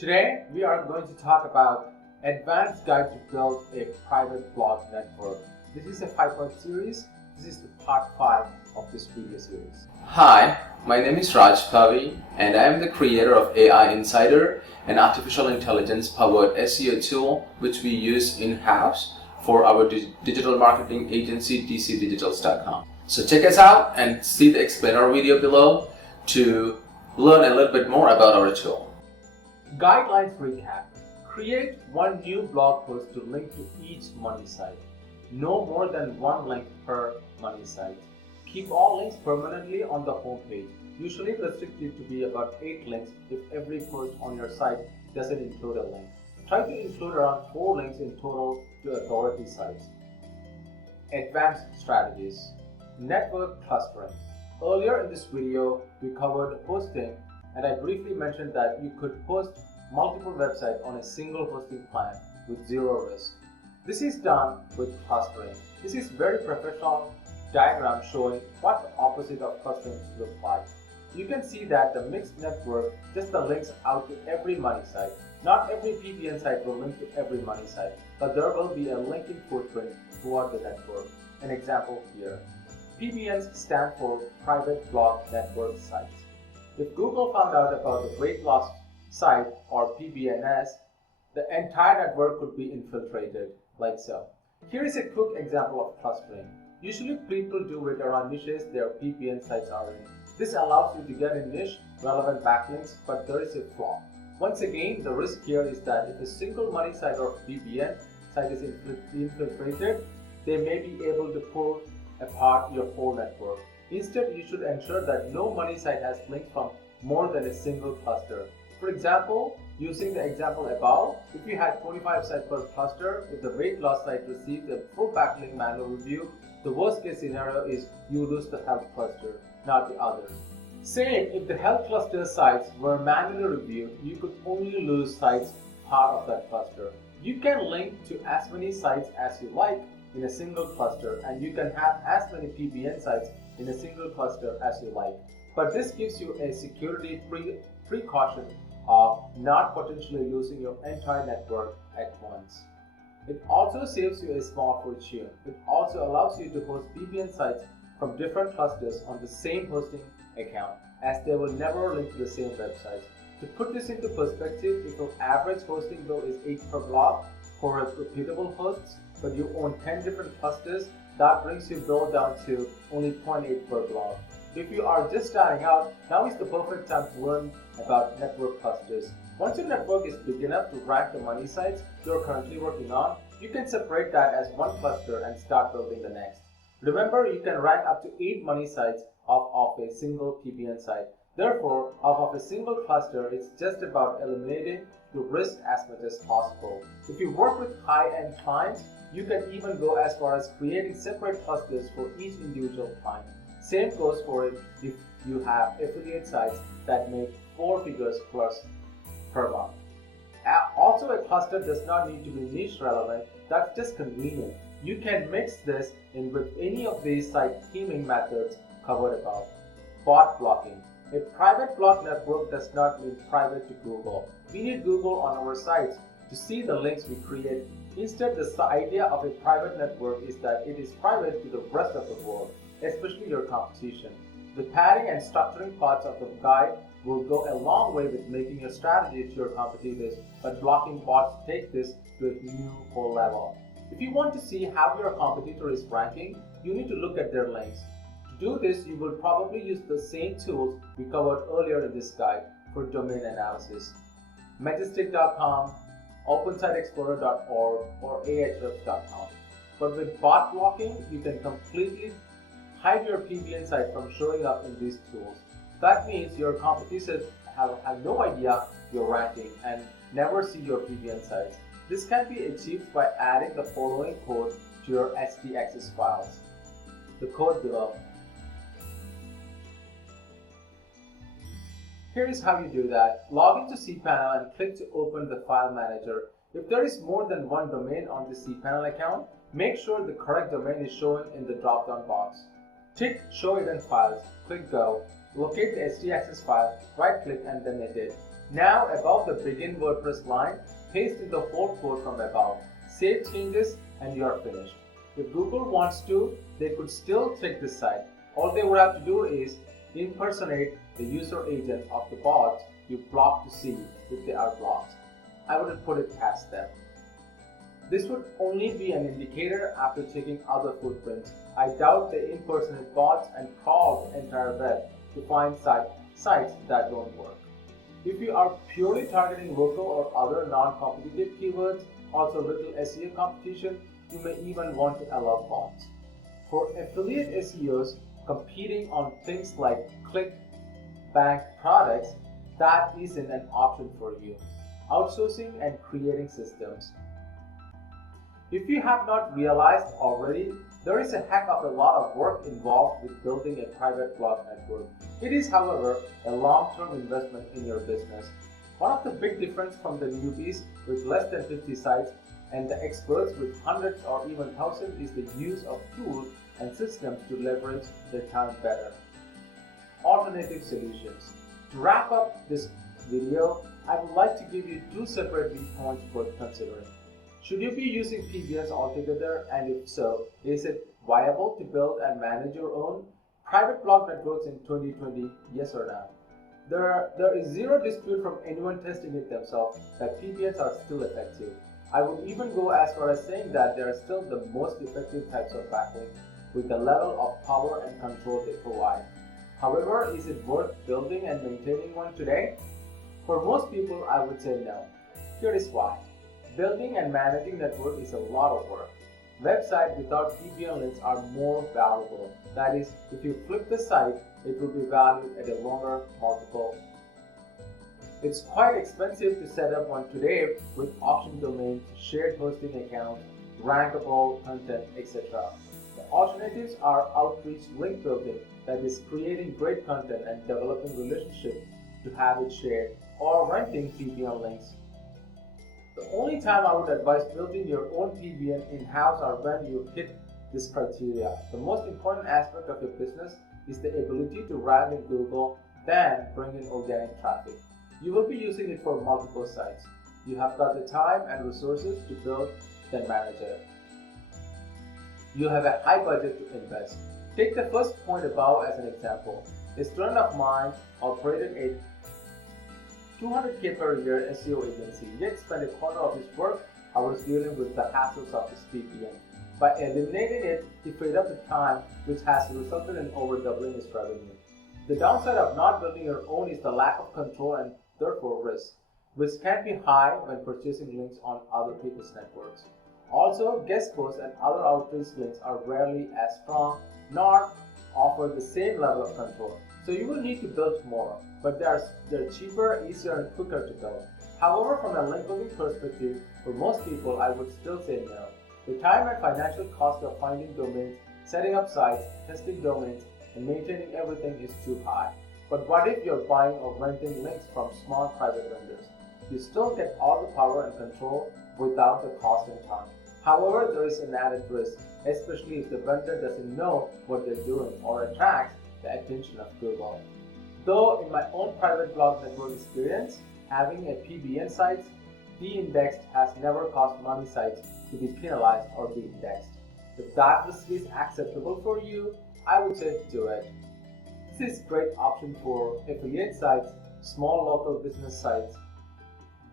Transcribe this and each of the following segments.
Today, we are going to talk about Advanced Guide to Build a Private Blog Network. This is a 5-part series. This is the part 5 of this video series. Hi, my name is Raj Pavi and I am the creator of AI Insider, an artificial intelligence powered SEO tool which we use in-house for our digital marketing agency dcdigitals.com. So check us out and see the explainer video below to learn a little bit more about our tool. Guidelines recap. Create one new blog post to link to each money site. No more than one link per money site. Keep all links permanently on the home page. Usually restrict it to be about 8 links if every post on your site doesn't include a link. Try to include around 4 links in total to authority sites. Advanced strategies. Network clustering. Earlier in this video, we covered hosting, and I briefly mentioned that you could host multiple websites on a single hosting plan with zero risk. This is done with clustering. This is very professional diagram showing what the opposite of clustering looks like. You can see that the mixed network just the links out to every money site. Not every PBN site will link to every money site, but there will be a linking footprint throughout the network. An example here. PBNs stand for Private Blog Network Sites. If Google found out about the weight loss site or PBNS, the entire network could be infiltrated, like so. Here is a quick example of clustering. Usually people do it around niches their PBN sites are in. This allows you to get a niche relevant backlinks, but there is a flaw. Once again, the risk here is that if a single money site or PBN site is infiltrated, they may be able to pull apart your whole network. Instead, you should ensure that no money site has links from more than a single cluster. For example, using the example above, if you had 25 sites per cluster, if the weight loss site received a full backlink manual review, the worst case scenario is you lose the health cluster, not the others. Same, if the health cluster sites were manually reviewed, you could only lose sites part of that cluster. You can link to as many sites as you like in a single cluster, and you can have as many PBN sites in a single cluster as you like. But this gives you a security precaution of not potentially losing your entire network at once. It also saves you a small fortune. It also allows you to host PBN sites from different clusters on the same hosting account, as they will never link to the same website. To put this into perspective, if your average hosting bill is 8 per blog for reputable hosts, but you own 10 different clusters, that brings your bill down to only 0.8 per blog. If you are just starting out, now is the perfect time to learn about network clusters. Once your network is big enough to rank the money sites you're currently working on, you can separate that as one cluster and start building the next. Remember, you can rank up to 8 money sites off of a single PBN site. Therefore, off of a single cluster, it's just about eliminating the risk as much as possible. If you work with high-end clients, you can even go as far as creating separate clusters for each individual client. Same goes for it if you have affiliate sites that make 4 figures plus per month. Also, a cluster does not need to be niche relevant, that's just convenient. You can mix this in with any of these site theming methods covered above. Bot blocking. A private blog network does not mean private to Google. We need Google on our sites to see the links we create. Instead, the idea of a private network is that it is private to the rest of the world, especially your competition. The padding and structuring parts of the guide will go a long way with making your strategy to your competitors, but blocking bots take this to a new whole level. If you want to see how your competitor is ranking, you need to look at their links. To do this, you will probably use the same tools we covered earlier in this guide for domain analysis. Majestic.com, OpenSiteExplorer.org, or Ahrefs.com. But with bot blocking, you can completely hide your PBN site from showing up in these tools. That means your competitors have no idea you're ranking and never see your PBN sites. This can be achieved by adding the following code to your htaccess files. The code below. Here is how you do that. Log into cPanel and click to open the file manager. If there is more than one domain on the cPanel account, make sure the correct domain is shown in the drop-down box. Tick Show Event Files, click Go, Locate the htaccess file, right click and then edit. Now above the begin WordPress line, paste in the whole code from above. Save changes and you are finished. If Google wants to, they could still check this site. All they would have to do is impersonate the user agent of the bot you blocked to see if they are blocked. I wouldn't put it past them. This would only be an indicator after checking other footprints. I doubt they impersonate bots and crawl the entire web to find sites that don't work. If you are purely targeting local or other non-competitive keywords, also little SEO competition, you may even want to allow bots. For affiliate SEOs competing on things like clickbank products, that isn't an option for you. Outsourcing and creating systems. If you have not realized already, there is a heck of a lot of work involved with building a private blog network. It is, however, a long-term investment in your business. One of the big differences from the newbies with less than 50 sites and the experts with hundreds or even thousands is the use of tools and systems to leverage their time better. Alternative solutions. To wrap up this video, I would like to give you two separate viewpoints worth considering. Should you be using PBNS altogether, and if so, is it viable to build and manage your own private blog networks in 2020, yes or no? There is zero dispute from anyone testing it themselves that PBNs are still effective. I would even go as far as saying that they are still the most effective types of backlinks with the level of power and control they provide. However, is it worth building and maintaining one today? For most people, I would say no. Here is why. Building and managing network is a lot of work. Websites without PBN links are more valuable. That is, if you flip the site, it will be valued at a longer multiple. It's quite expensive to set up one today with auction domains, shared hosting accounts, rankable content, etc. The alternatives are outreach link building, that is creating great content and developing relationships to have it shared, or renting PBN links. The only time I would advise building your own PBN in-house are when you hit this criteria. The most important aspect of your business is the ability to rank in Google, then bring in organic traffic. You will be using it for multiple sites. You have got the time and resources to build, then manage it. You have a high budget to invest. Take the first point above as an example. A student of mine operated a 200K per year SEO agency, yet spent a quarter of his work hours dealing with the hassles of his PBN. By eliminating it, he freed up the time, which has resulted in over doubling his revenue. The downside of not building your own is the lack of control and therefore risk, which can be high when purchasing links on other people's networks. Also, guest posts and other outreach links are rarely as strong nor offer the same level of control. So you will need to build more, but they're cheaper, easier, and quicker to build. However, from a link building perspective, for most people, I would still say no. The time and financial cost of finding domains, setting up sites, testing domains, and maintaining everything is too high. But what if you're buying or renting links from small private vendors? You still get all the power and control without the cost and time. However, there is an added risk, especially if the vendor doesn't know what they're doing or attracts the attention of Google. Though in my own private blog network experience, having a PBN site de-indexed has never caused money sites to be penalized or de-indexed. If that risk is acceptable for you, I would say do it. This is a great option for affiliate sites, small local business sites,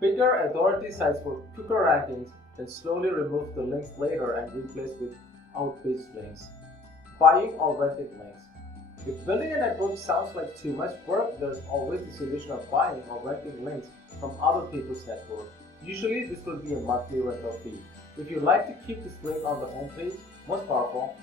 bigger authority sites for quicker rankings, then slowly remove the links later and replace with outreach links. Buying or renting links. If building a network sounds like too much work, there's always the solution of buying or renting links from other people's network. Usually this will be a monthly rental fee. If you like to keep this link on the homepage, most powerful,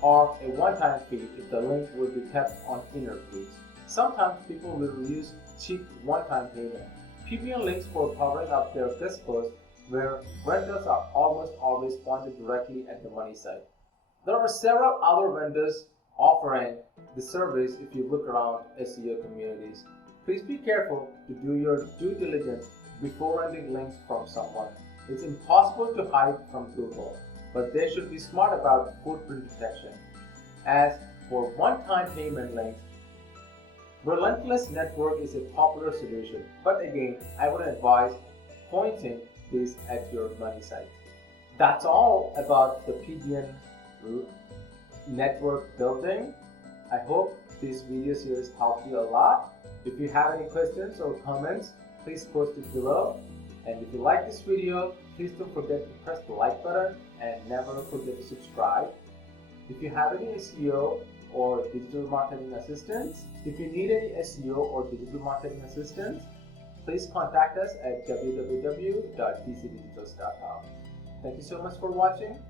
or a one-time fee if the link will be kept on inner page. Sometimes people will use cheap one-time payment. PBN links for powering up their guest posts where rentals are almost always pointed directly at the money site. There are several other vendors offering the service if you look around SEO communities. Please be careful to do your due diligence before renting links from someone. It's impossible to hide from Google, but they should be smart about footprint detection. As for one-time payment links, Relentless network is a popular solution, but again, I would advise pointing this at your money site. That's all about the PBN network building. I hope this video series helped you a lot. If you have any questions or comments, please post it below. And if you like this video, please don't forget to press the like button and never forget to subscribe. If you have any SEO or digital marketing assistance, if you need any SEO or digital marketing assistance, please contact us at www.dcdigitals.com. Thank you so much for watching.